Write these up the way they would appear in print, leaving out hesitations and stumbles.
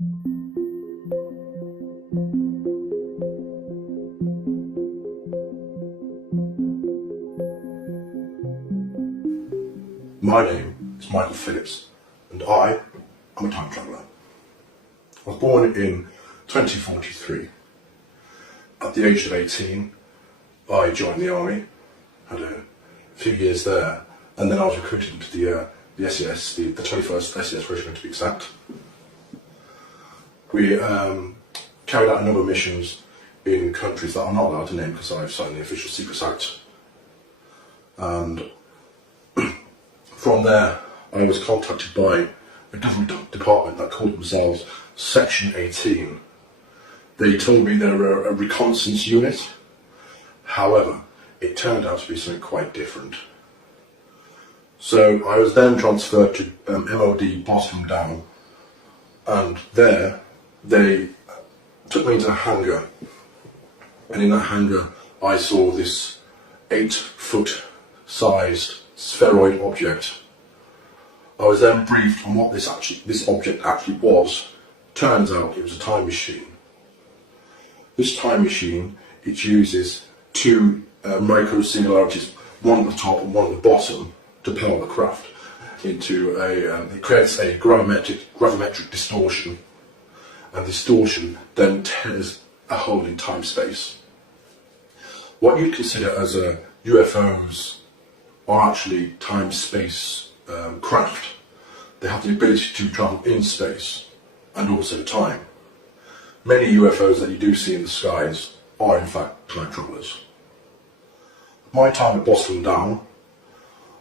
My name is Michael Phillips, and I am a time traveller. I was born in 2043. At the age of 18, I joined the army, had a few years there, and then I was recruited into the SES, the 21st SES Regiment to be exact. We carried out a number of missions in countries that I'm not allowed to name because I've signed the Official Secrets Act. And from there, I was contacted by a government department that called themselves Section 18. They told me they were a reconnaissance unit. However, it turned out to be something quite different. So I was then transferred to MOD Bottom Down, and there they took me into a hangar, and in that hangar I saw this 8-foot sized spheroid object. I was then briefed on what this object actually was. Turns out it was a time machine. This time machine, it uses two micro singularities, one at the top and one at the bottom, to power the craft into it creates a gravimetric distortion, and distortion then tears a hole in time-space. What you'd consider as UFOs are actually time-space craft. They have the ability to travel in space and also time. Many UFOs that you do see in the skies are in fact time travelers. My time at Boston Down,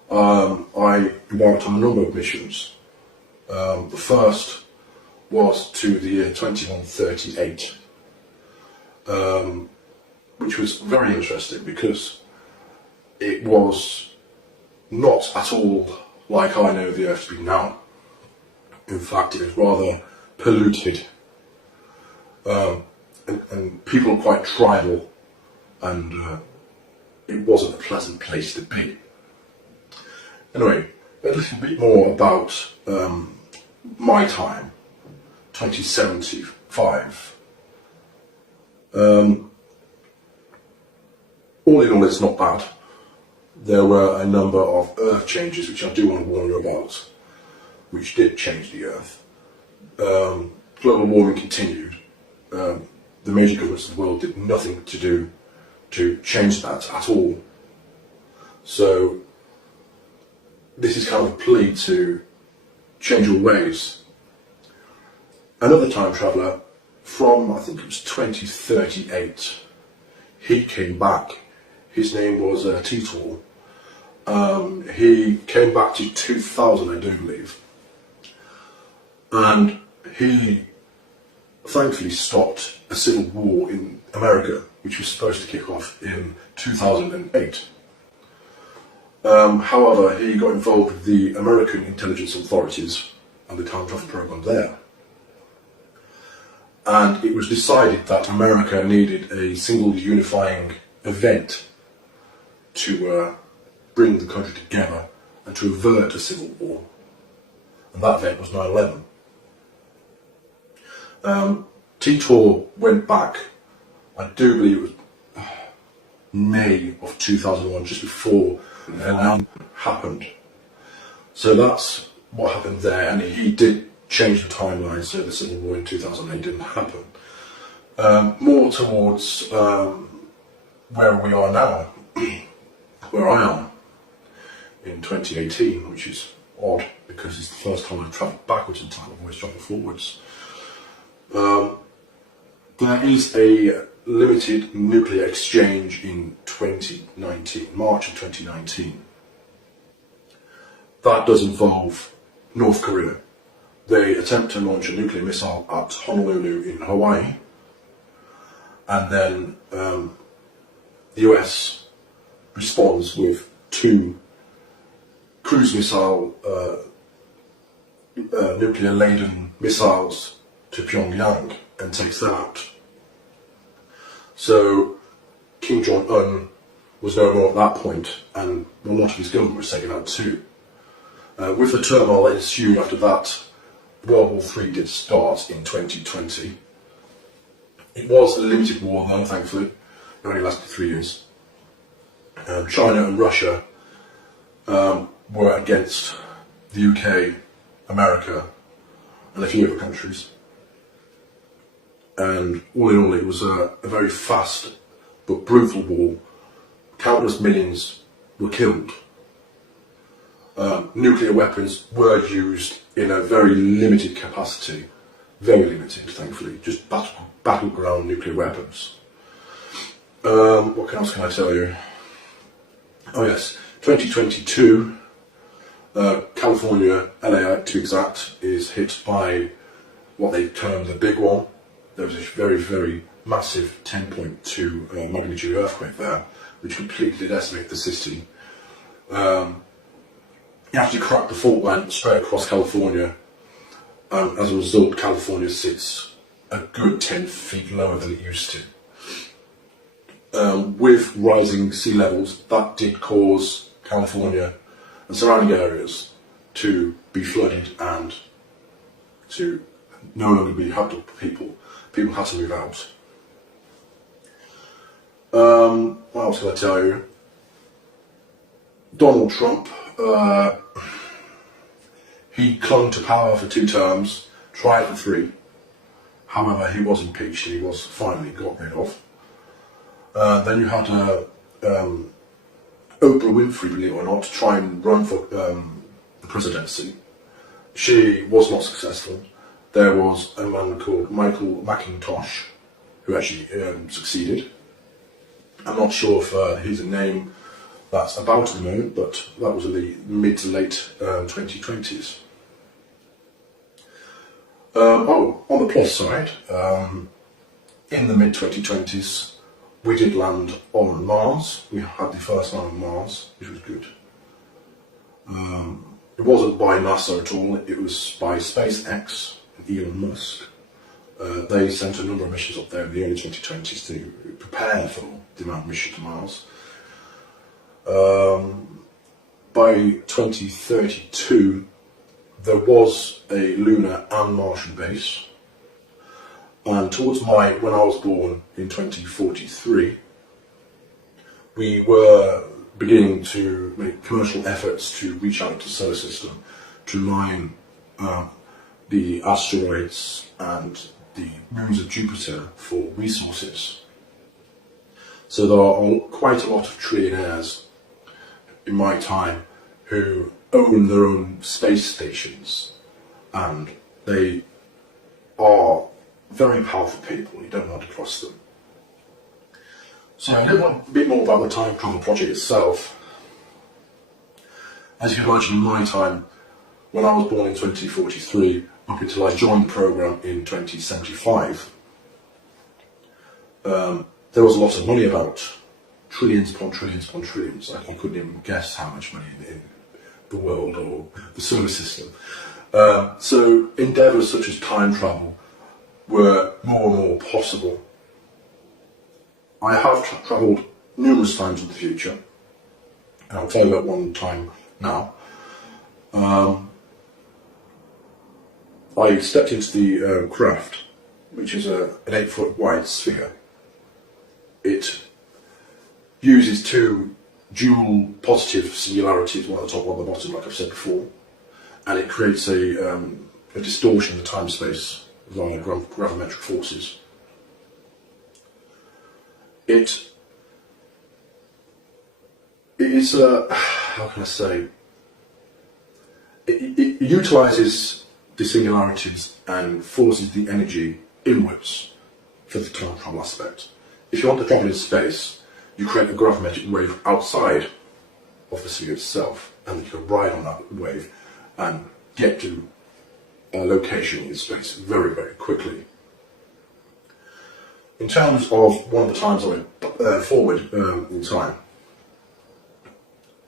I embarked on a number of missions. The first was to the year 2138, which was very interesting because it was not at all like I know the Earth to be now. In fact, it was rather polluted, and people were quite tribal, and it wasn't a pleasant place to be. Anyway, a little bit more about my time, 2075. All in all, it's not bad. There were a number of Earth changes which I do want to warn you about, which did change the Earth. Global warming continued. The major governments of the world did nothing to change that at all. So this is kind of a plea to change your ways. Another time traveller from, I think it was 2038, he came back. His name was Titor. He came back to 2000, I do believe. And he thankfully stopped a civil war in America, which was supposed to kick off in 2008. However, he got involved with the American intelligence authorities and the time travel program there. And it was decided that America needed a single unifying event to bring the country together and to avert a civil war. And that event was 9/11. Titor went back, I do believe it was May of 2001, just before it happened. So that's what happened there, and he did change the timeline so the civil war in 2008 didn't happen. More towards where we are now, where I am in 2018, which is odd because it's the first time I've travelled backwards in time. I've always travelled forwards. There is a limited nuclear exchange in 2019, March of 2019. That does involve North Korea. They attempt to launch a nuclear missile at Honolulu in Hawaii, and then the US responds with 2 cruise missile nuclear-laden missiles to Pyongyang and takes that out. So Kim Jong-un was no more at that point, and a lot of his government was taken out too. With the turmoil that ensued after that, World War III did start in 2020. It was a limited war though, thankfully. It only lasted 3 years. China and Russia were against the UK, America, and a few other countries. And all in all, it was a very fast but brutal war. Countless millions were killed. Nuclear weapons were used in a very limited capacity. Very limited, thankfully. Just battleground nuclear weapons. What else can I tell you? Oh yes, 2022, California, LA to be exact, is hit by what they term the big one. There was a very, very massive 10.2 magnitude earthquake there, which completely decimated the city. It actually cracked the fault line straight across California. As a result, California sits a good 10 feet lower than it used to. With rising sea levels, that did cause California and surrounding areas to be flooded and to no longer be habitable for people. People had to move out. What else can I tell you? Donald Trump, he clung to power for 2 terms, tried for 3. However, he was impeached and he was finally got rid of. Then you had Oprah Winfrey, believe it or not, try and run for the presidency. She was not successful. There was a man called Michael McIntosh who actually succeeded. I'm not sure if he's a name that's about at the moment, but that was in the mid to late 2020s. On the plus side, in the mid 2020s, we did land on Mars. We had the first land on Mars, which was good. It wasn't by NASA at all, it was by SpaceX and Elon Musk. They sent a number of missions up there in the early 2020s to prepare for the manned mission to Mars. By 2032, there was a lunar and Martian base. And towards when I was born in 2043, we were beginning to make commercial efforts to reach out to the solar system, to mine the asteroids and the moons of Jupiter for resources. So there are quite a lot of trillionaires in my time who own their own space stations, and they are very powerful people. You don't want to trust them. So a bit more about the time travel project itself. As you can imagine, in my time, when I was born in 2043, up until I joined the program in 2075, there was a lot of money about. Trillions upon trillions upon trillions. I couldn't even guess how much money in the world or the solar system. So endeavours such as time travel were more and more possible. I have travelled numerous times in the future, and I'll tell you about one time now. I stepped into the craft, which is an 8-foot wide sphere. It uses 2 dual positive singularities, one at the top, one at the bottom, like I've said before, and it creates a distortion of the time-space via gravimetric forces. It is, how can I say, it utilises the singularities and forces the energy inwards for the time travel aspect. If you want to travel in space, you create a gravimetric wave outside of the sphere itself, and you can ride on that wave and get to a location in space very, very quickly. In terms of one of the times I went forward in time,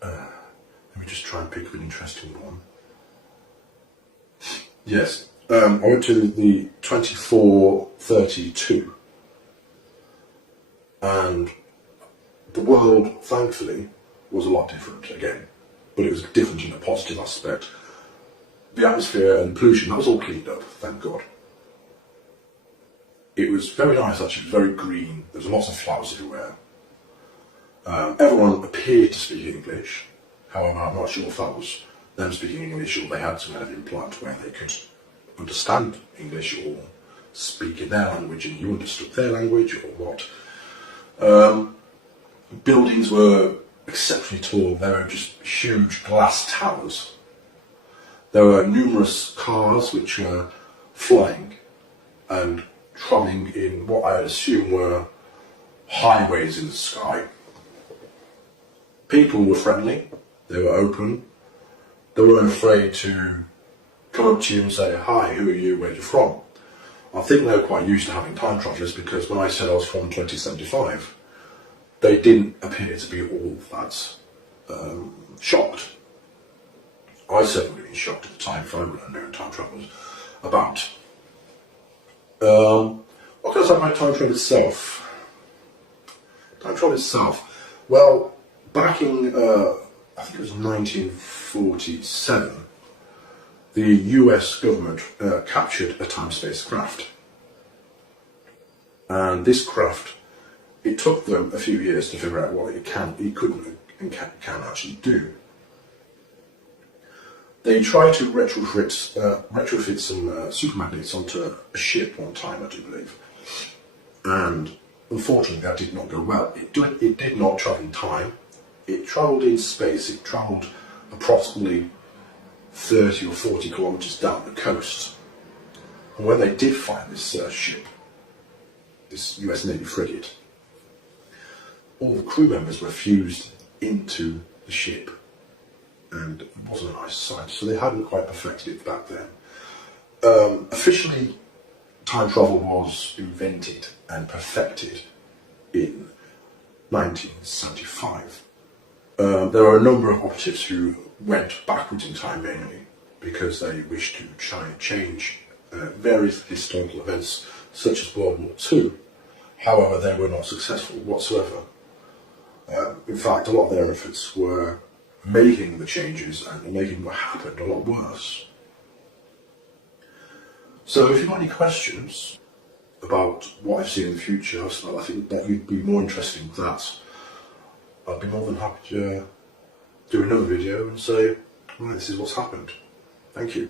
let me just try and pick up an interesting one. Yes, I went to the 2432, and the world, thankfully, was a lot different again, but it was different in a positive aspect. the atmosphere and pollution, that was all cleaned up, thank God. It was very nice actually, it was very green, there was lots of flowers everywhere. Everyone appeared to speak English, however I'm not sure if that was them speaking English or they had some kind of implant where they could understand English or speak in their language and you understood their language or what. Buildings were exceptionally tall, they were just huge glass towers. There were numerous cars which were flying and travelling in what I assume were highways in the sky. People were friendly, they were open, they weren't afraid to come up to you and say, hi, who are you, where are you from? I think they were quite used to having time travellers because when I said I was from 2075, they didn't appear to be all that shocked. I certainly would have been shocked at the time if I would have known time travellers about. What can I say about time travel itself? Time travel itself, well, back in, I think it was 1947, the US government captured a time-space craft. And this craft, it took them a few years to figure out what it couldn't and can actually do. They tried to retrofit some super magnets onto a ship one time, I do believe. And unfortunately that did not go well. It did not travel in time. It travelled in space. It travelled approximately 30 or 40 kilometres down the coast. And when they did find this ship, this US Navy frigate, all the crew members were fused into the ship. And it wasn't a nice sight, so they hadn't quite perfected it back then. Officially, time travel was invented and perfected in 1975. There were a number of operatives who went backwards in time mainly because they wished to try and change various historical events such as World War II. However, they were not successful whatsoever. In fact, a lot of their efforts were making the changes and making what happened a lot worse. So if you've got any questions about what I've seen in the future, I think that you'd be more interested in that. I'd be more than happy to do another video and say, well, this is what's happened. Thank you.